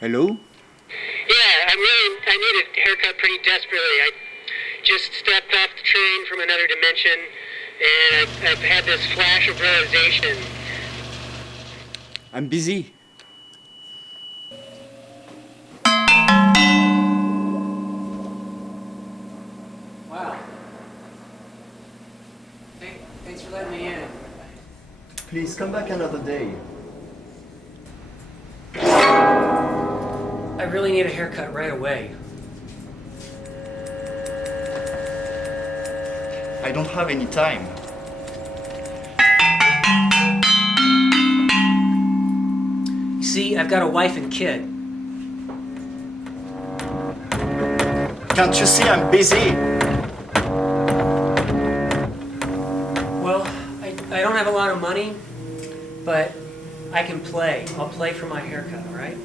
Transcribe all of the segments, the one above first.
Hello? Yeah, I need a haircut pretty desperately. I just stepped off the train from another dimension, and I've had this flash of realization. I'm busy. Wow. Thanks for letting me in. Please come back another day. I really need a haircut right away. I don't have any time. You see, I've got a wife and kid. Can't you see I'm busy? Well, I don't have a lot of money, but I can play. I'll play for my haircut, all right?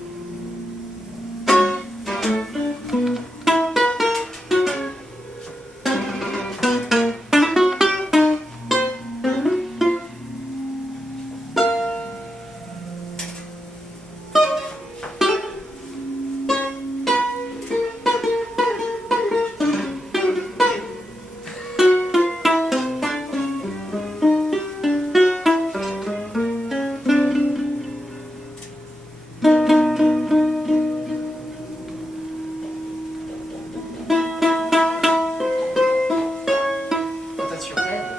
That's your head.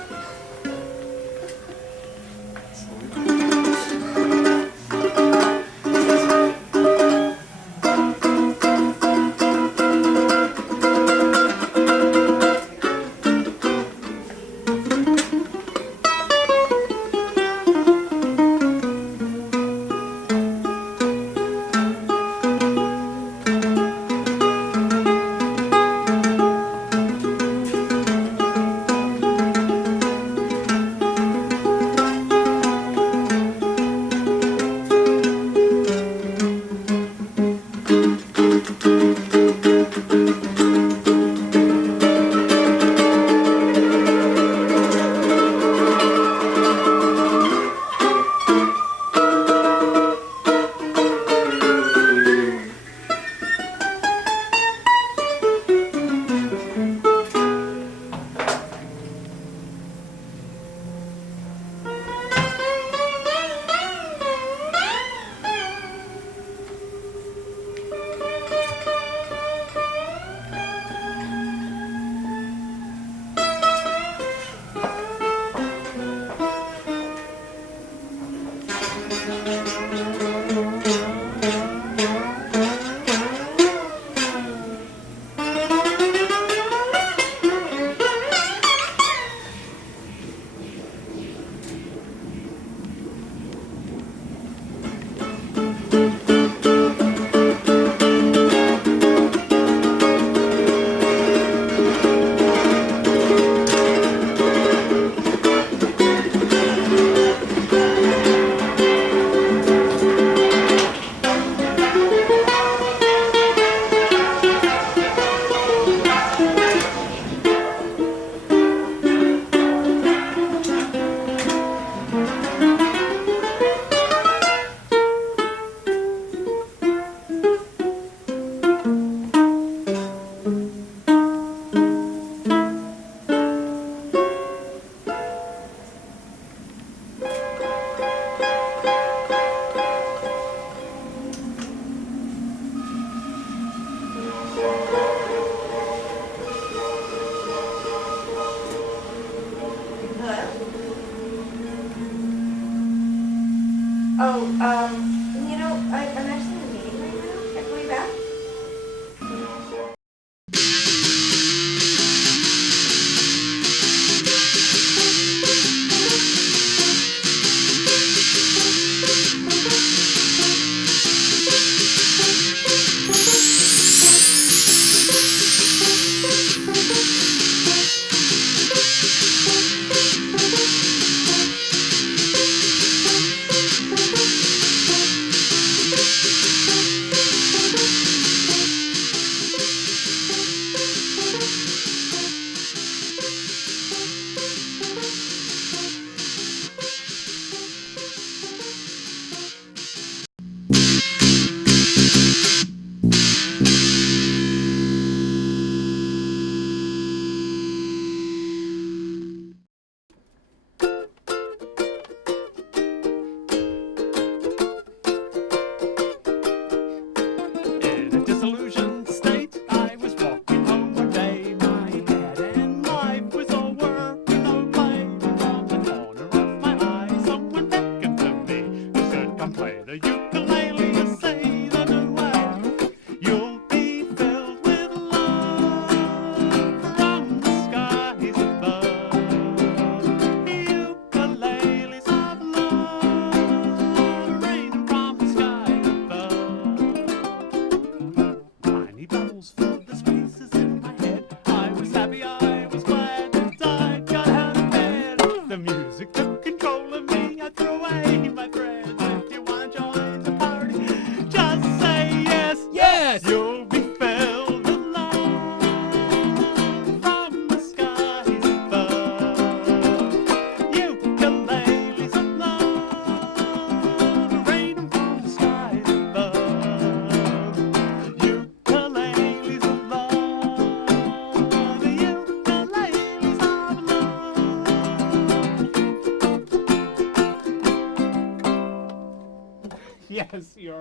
Oh, I'm actually in a meeting right now. Can I call you back?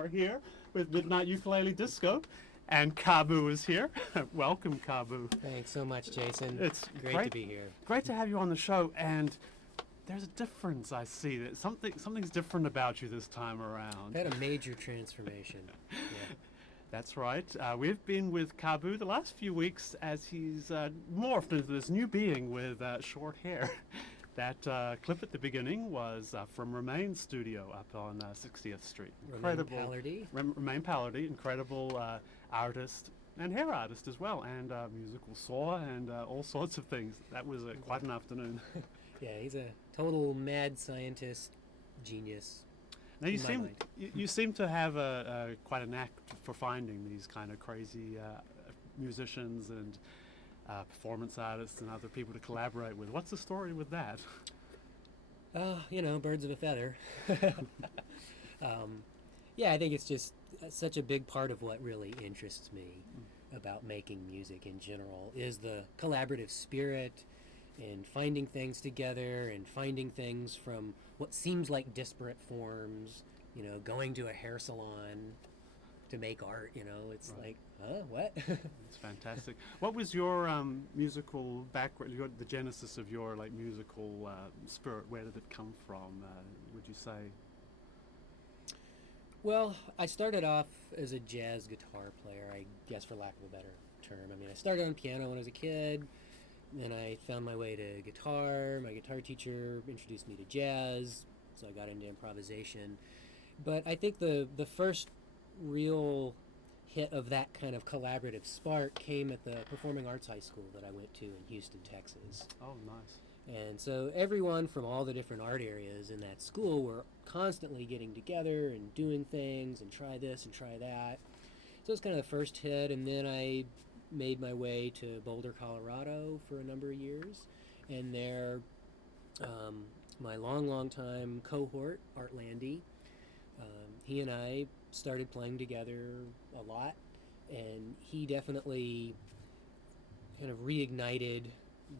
are here with Midnight Ukulele Disco, and Khabu is here. Welcome, Khabu. Thanks so much, Jason. It's great to be here. Great to have you on the show, and there's a difference I see. That something's different about you this time around. I had a major transformation. Yeah. That's right. We've been with Khabu the last few weeks as he's morphed into this new being with short hair. That clip at the beginning was from Remain's studio up on 60th Street. Incredible. Remain Pallardy, incredible artist and hair artist as well, and musical saw and all sorts of things. That was quite an afternoon. Yeah, he's a total mad scientist genius. Now you seem to have quite a knack for finding these kind of crazy musicians and performance artists and other people to collaborate with. What's the story with that? Birds of a feather. Yeah, I think it's just such a big part of what really interests me about making music in general is the collaborative spirit and finding things together and finding things from what seems like disparate forms, going to a hair salon to make art, it's right. Like, what? It's fantastic. What was your musical background, the genesis of your musical spirit? Where did it come from, would you say? Well, I started off as a jazz guitar player, I guess, for lack of a better term. I mean, I started on piano when I was a kid. Then I found my way to guitar. My guitar teacher introduced me to jazz, so I got into improvisation. But I think the first real hit of that kind of collaborative spark came at the Performing Arts High School that I went to in Houston, Texas. Oh, nice. And so everyone from all the different art areas in that school were constantly getting together and doing things and try this and try that. So it was kind of the first hit, and then I made my way to Boulder, Colorado for a number of years, and there my long time cohort, Art Landy, he and I started playing together a lot, and he definitely kind of reignited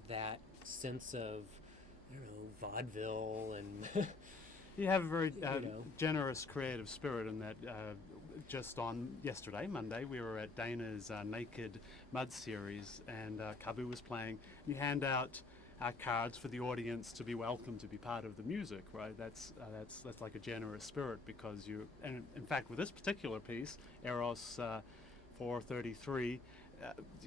that sense of, vaudeville and you have a very generous creative spirit in that. Just on yesterday, Monday, we were at Dana's Naked Mud series, and Khabu was playing. You hand out cards for the audience to be welcome to be part of the music, right? That's like a generous spirit because you. And in fact, with this particular piece, Eros 433,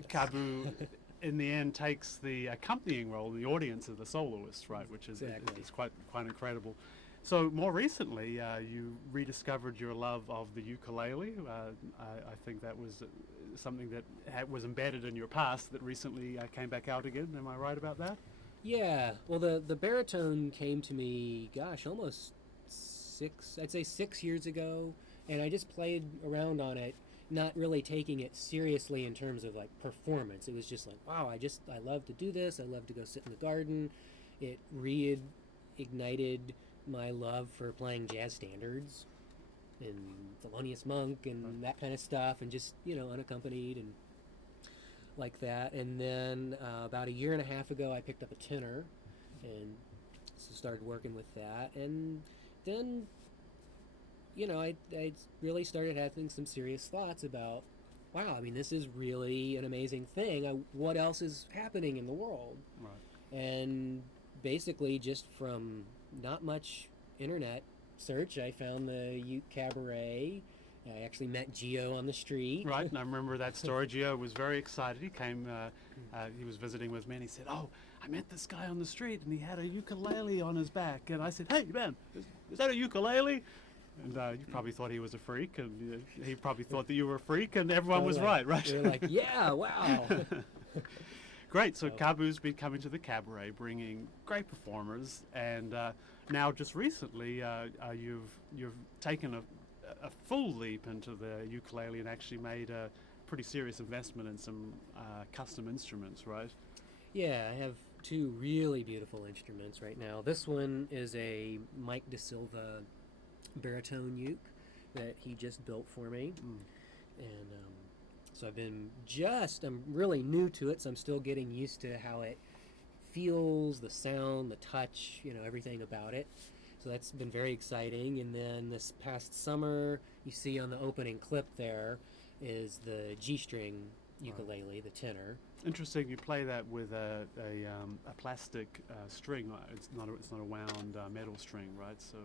Khabu in the end takes the accompanying role. The audience of the soloist, right? Which is exactly. It's quite incredible. So more recently, you rediscovered your love of the ukulele. I think that was something that was embedded in your past that recently came back out again. Am I right about that? Yeah. Well, the baritone came to me, almost 6 years ago, and I just played around on it, not really taking it seriously in terms of performance. It was just like, wow, I love to do this. I love to go sit in the garden. It reignited my love for playing jazz standards and Thelonious Monk and that kind of stuff, and just unaccompanied and like that. And then about a year and a half ago, I picked up a tenor and so started working with that. And then I really started having some serious thoughts about, wow, I mean, this is really an amazing thing. What else is happening in the world? Right. And basically just from not much internet search, I found the Uke Cabaret. I actually met Gio on the street. Right, and I remember that story. Gio was very excited. He came, he was visiting with me, and he said, "Oh, I met this guy on the street, and he had a ukulele on his back." And I said, "Hey, man, is that a ukulele?" And you probably thought he was a freak, and he probably thought that you were a freak, and everyone was right? You're like, yeah, wow. Great. So Khabu's been coming to the cabaret, bringing great performers, and now just recently you've taken a full leap into the ukulele and actually made a pretty serious investment in some custom instruments, right? Yeah, I have two really beautiful instruments right now. This one is a Mike De Silva baritone uke that he just built for me, and so I'm really new to it, so I'm still getting used to how it feels, the sound, the touch, everything about it. So that's been very exciting. And then this past summer, you see on the opening clip there is the G-string ukulele, the tenor. Interesting. You play that with a plastic string. It's not a wound metal string, right? So.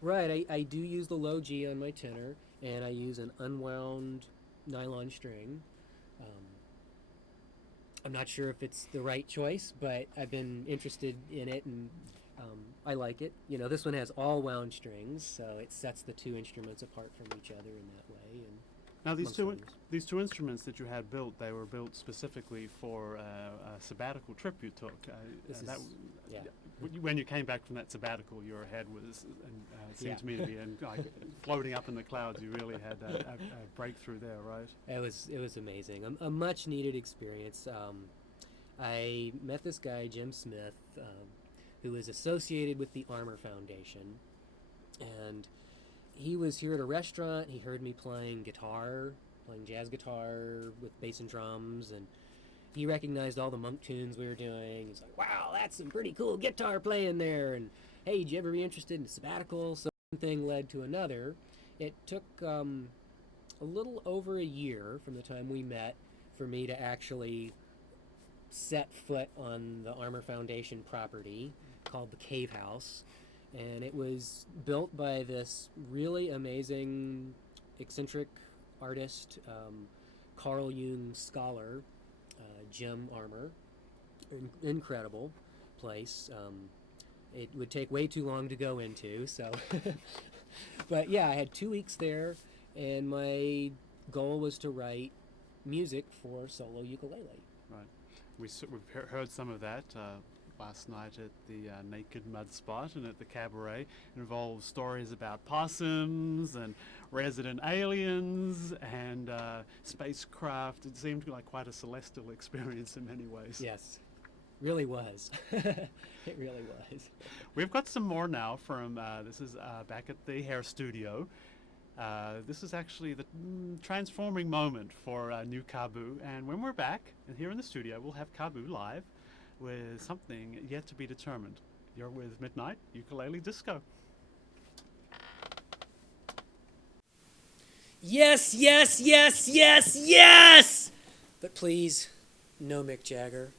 Right. I do use the low G on my tenor, and I use an unwound nylon string. I'm not sure if it's the right choice, but I've been interested in it, and I like it. You know, this one has all wound strings, so it sets the two instruments apart from each other in that way. And Now amongst others. these two instruments that you had built, they were built specifically for a sabbatical trip you took. This is- yeah. When you came back from that sabbatical, your head was, it seemed Yeah. to me to be, floating up in the clouds. You really had a breakthrough there, right? It was amazing. A much needed experience. I met this guy, Jim Smith, who is associated with the Armor Foundation, and he was here at a restaurant. He heard me playing jazz guitar with bass and drums, and he recognized all the monk tunes we were doing. He's like, "Wow, that's some pretty cool guitar playing there." And, "Hey, did you ever be interested in a sabbatical?" So one thing led to another. It took a little over a year from the time we met for me to actually set foot on the Armor Foundation property called the Cave House. And it was built by this really amazing, eccentric artist, Carl Jung scholar, Jim Armour. Incredible place. It would take way too long to go into, so. But yeah, I had 2 weeks there, and my goal was to write music for solo ukulele. Right. We've heard some of that last night at the Naked Mud Spot and at the Cabaret. It involves stories about possums and resident aliens and spacecraft. It seemed like quite a celestial experience in many ways. Yes, really was. It really was. We've got some more now from, this is back at the hair studio. This is actually the transforming moment for new Khabu. And when we're back and here in the studio, we'll have Khabu live with something yet to be determined. You're with Midnight Ukulele Disco. Yes, yes, yes, yes, yes! But please, no Mick Jagger.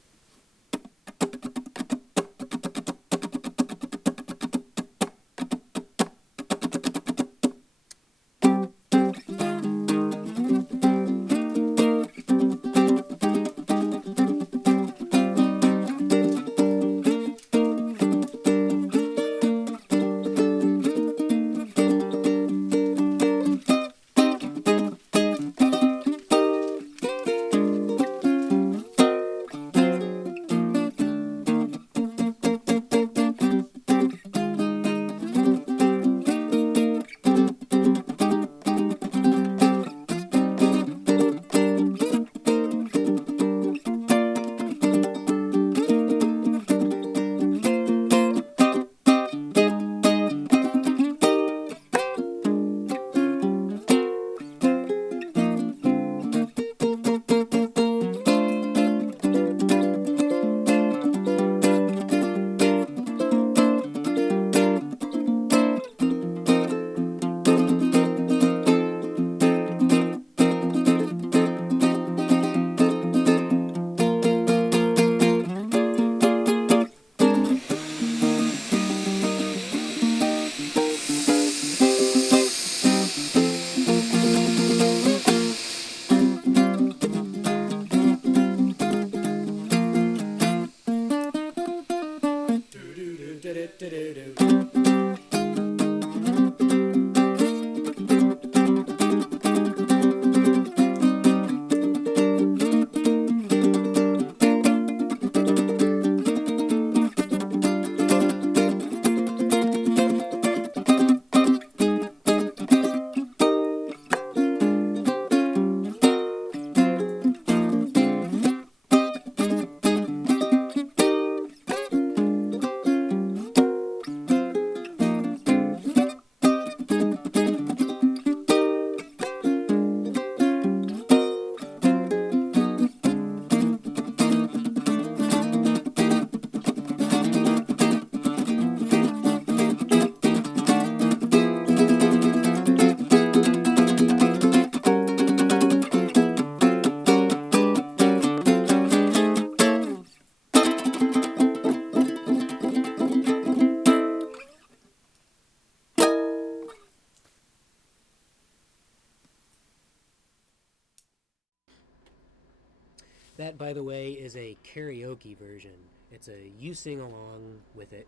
That, by the way, is a karaoke version. It's a you sing along with it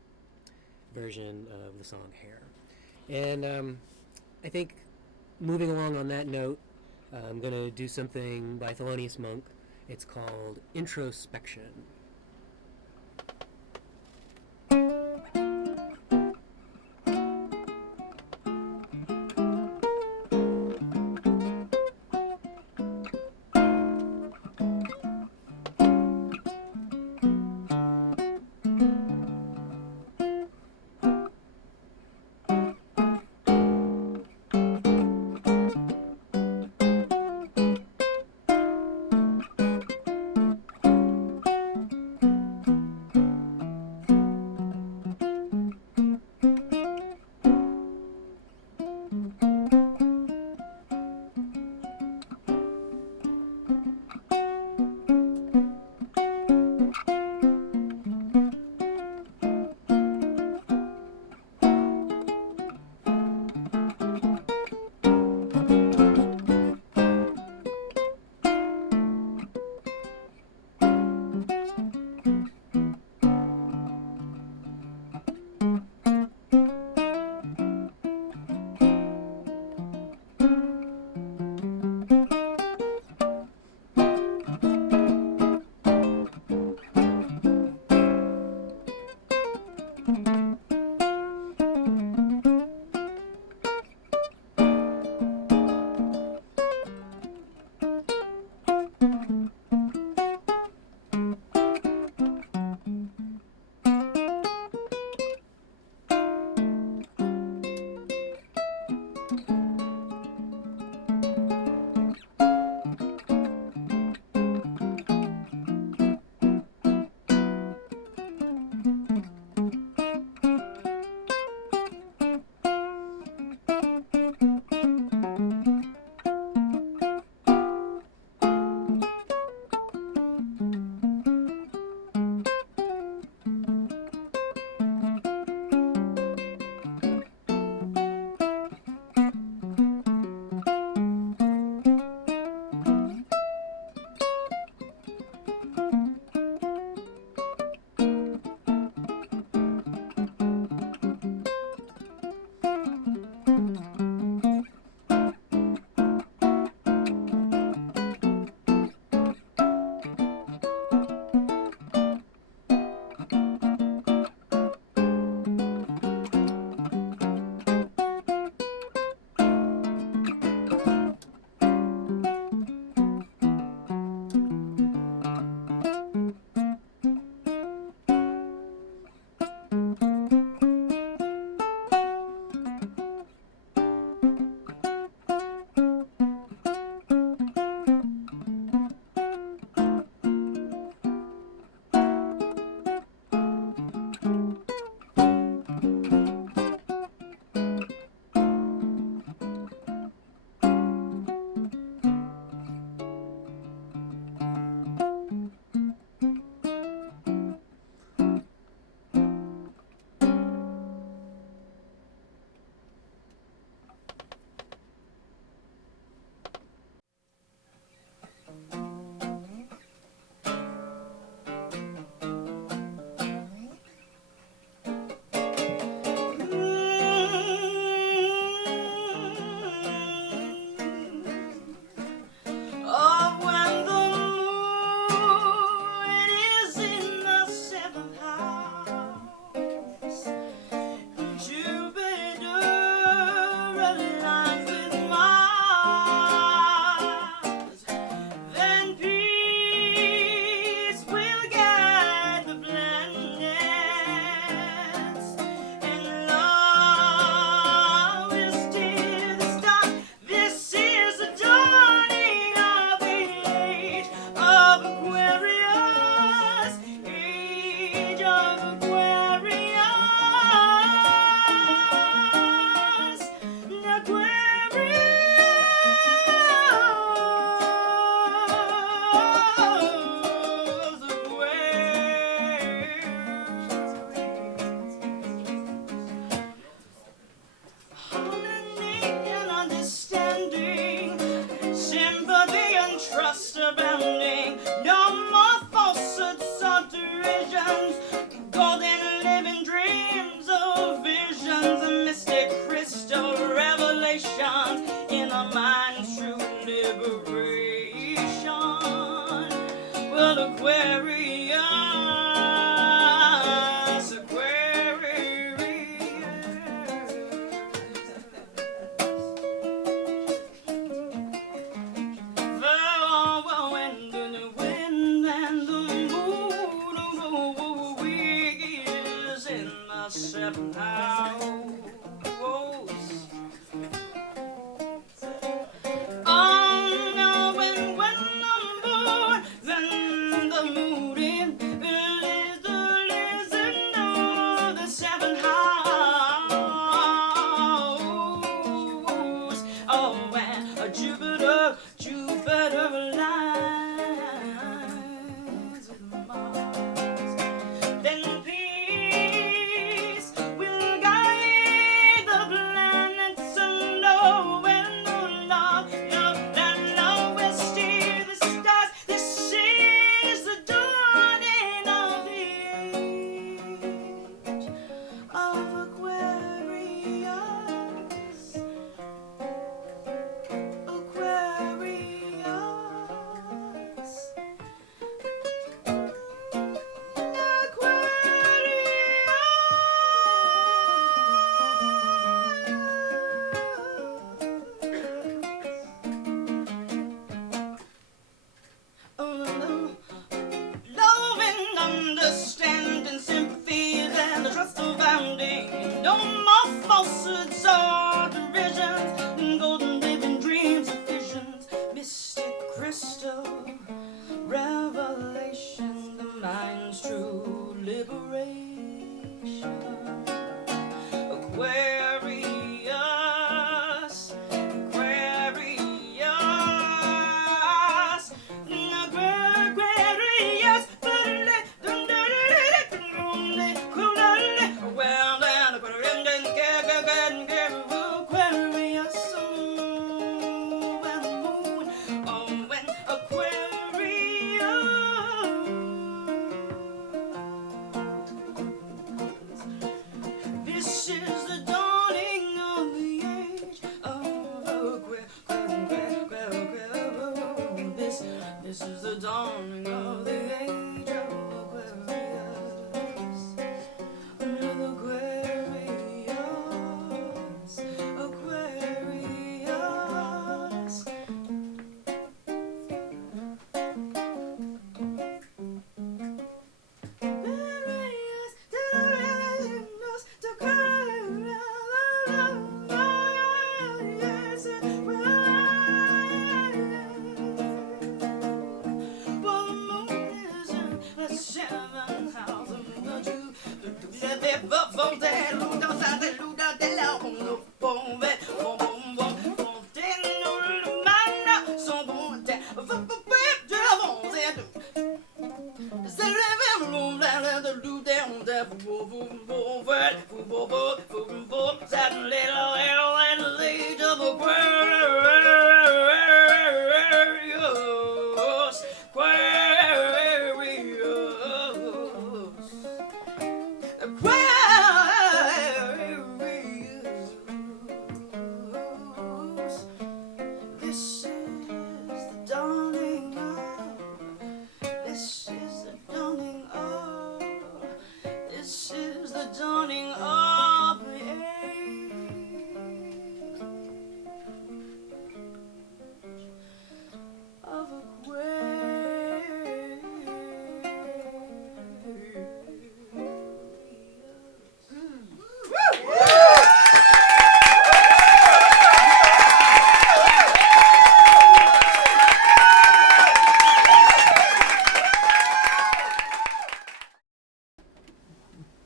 version of the song Hair. And I think, moving along on that note, I'm going to do something by Thelonious Monk. It's called Introspection. Seven house. Oh no, when I'm born, then the mood in listen to the seven house. Oh, and Jupiter aligns with Mars. Then peace will guide the planets and oh, and the love and love will steer the stars. This is the dawning of the age of Aquarius. Aquarius. Love and understanding, sympathy and trust abounding. No more falsehoods or derisions, golden living dreams and visions, mystic crystal revelation, the mind's true liberation. Aquarius, Aquarius, Aquarius, well then Aquarius, when moon, oh when Aquarius. This is the dawning of the age of Aquarius. This is the dawning of the age of Aquarius. Another Aquarius, Aquarius. This is the dawning of. This is the dawning of. This is the dawning of the age of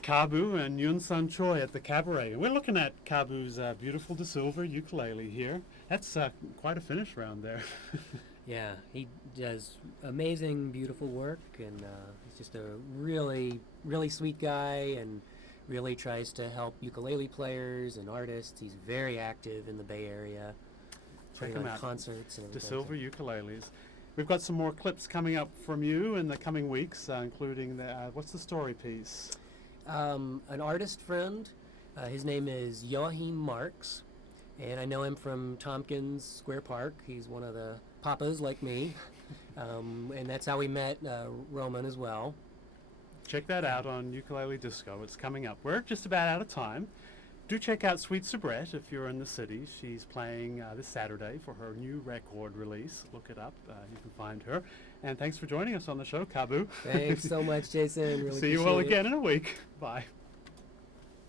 Khabu and Yun Sun Choi at the cabaret. We're looking at Khabu's beautiful de silver ukulele here. That's quite a finish round there. Yeah, he does amazing, beautiful work, and he's just a really, really sweet guy, and really tries to help ukulele players and artists. He's very active in the Bay Area, Check putting him on out. concerts and De everything. silver ukuleles. We've got some more clips coming up from you in the coming weeks, including the what's the story piece? An artist friend, his name is Joachim Marx, and I know him from Tompkins Square Park. He's one of the papas like me, and that's how we met Roman as well. Check that out on Ukulele Disco. It's coming up. We're just about out of time. Do check out Sweet Soubrette if you're in the city. She's playing this Saturday for her new record release. Look it up. You can find her. And thanks for joining us on the show, Khabu. Thanks so much, Jason. Really See you all appreciate it. again in a week. Bye.